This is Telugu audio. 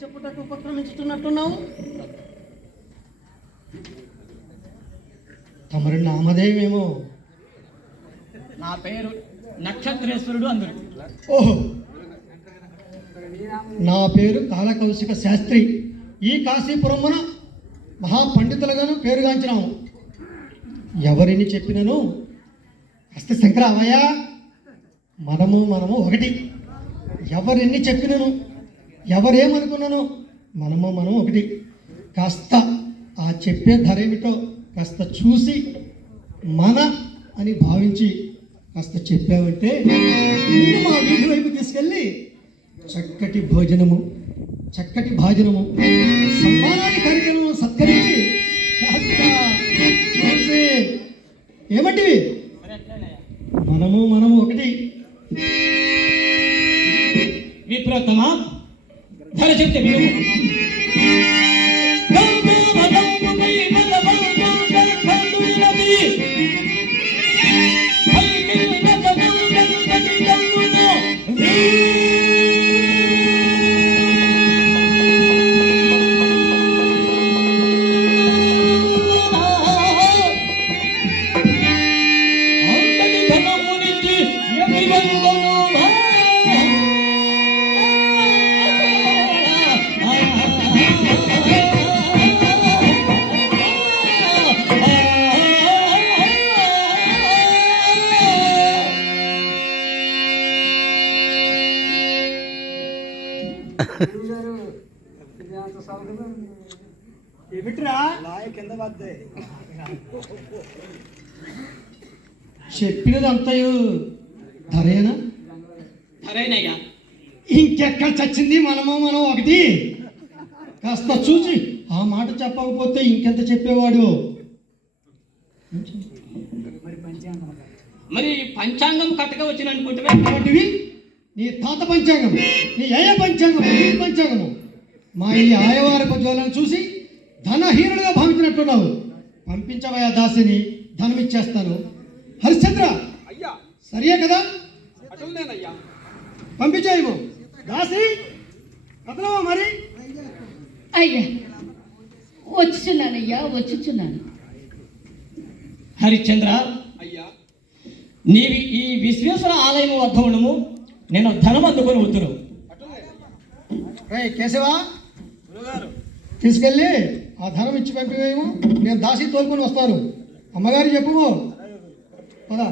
చెప్పుటకు ఉపక్రమించుతున్నట్టున్నావు. తమరి నామధేయమేమో. నా పేరు నక్షత్రేశ్వరుడు అందరు. ఓహో, నా పేరు కాలకౌశిక శాస్త్రి. ఈ కాశీపురమున మహాపండితులుగాను పేరుగాంచినాము. ఎవరిని చెప్పినను కాస్త శంకరామయ్య, మనము ఒకటి. ఎవరెన్ని చెప్పినను, ఎవరేమనుకున్నాను, మనము ఒకటి. కాస్త ఆ చెప్పే ధర ఏమిటో కాస్త చూసి మన అని భావించి కాస్త చెప్పావంటే నేను మా వీధి వైపు తీసుకెళ్ళి చక్కటి భోజనము, చక్కటి భాజనము, సన్మానాన్ని కార్యక్రమం సత్కరించి చూసి ఏమంటివి? మనము ఒకటి. విప్రోత్తమ, ధర చెప్తే వినుము. ఏమిట్రా కింద చెప్పినదంతయు ధరేనా? ధరేనయ్యా. ఇంకెక్కడ చచ్చింది? మనం ఒకటి. కాస్త చూసి ఆ మాట చెప్పకపోతే ఇంకెంత చెప్పేవాడు. మరి పంచాంగం కట్టగా వచ్చిన అనుకుంటే అలాంటివి నీ తాత పంచాంగం, నీ అయ్య పంచాంగం, నీ పంచాంగము, మా ఈ ఆయవారి పద్యాలను చూసి ధనహీనులుగా భావించినట్టున్నావు. పంపించవయ్యా దాసిని, ధనం ఇచ్చేస్తాను. హరిశ్చంద్ర, సరియే కదా? పంపించేయము. దాసి కథలవా మరి? అయ్యా వచ్చుచున్నానయ్యా, వచ్చుచున్నాను. హరిశ్చంద్ర, నీవి ఈ విశ్వేశ్వర ఆలయం వద్ద ఉండము. నేను ధనం అందుకొని వద్దును. కేశవా, తీసుకెళ్ళి ఆ ధనం ఇచ్చి పంపివేయము. నేను దాసి తోలుకొని వస్తాను. అమ్మగారు చెప్పుము. పదా.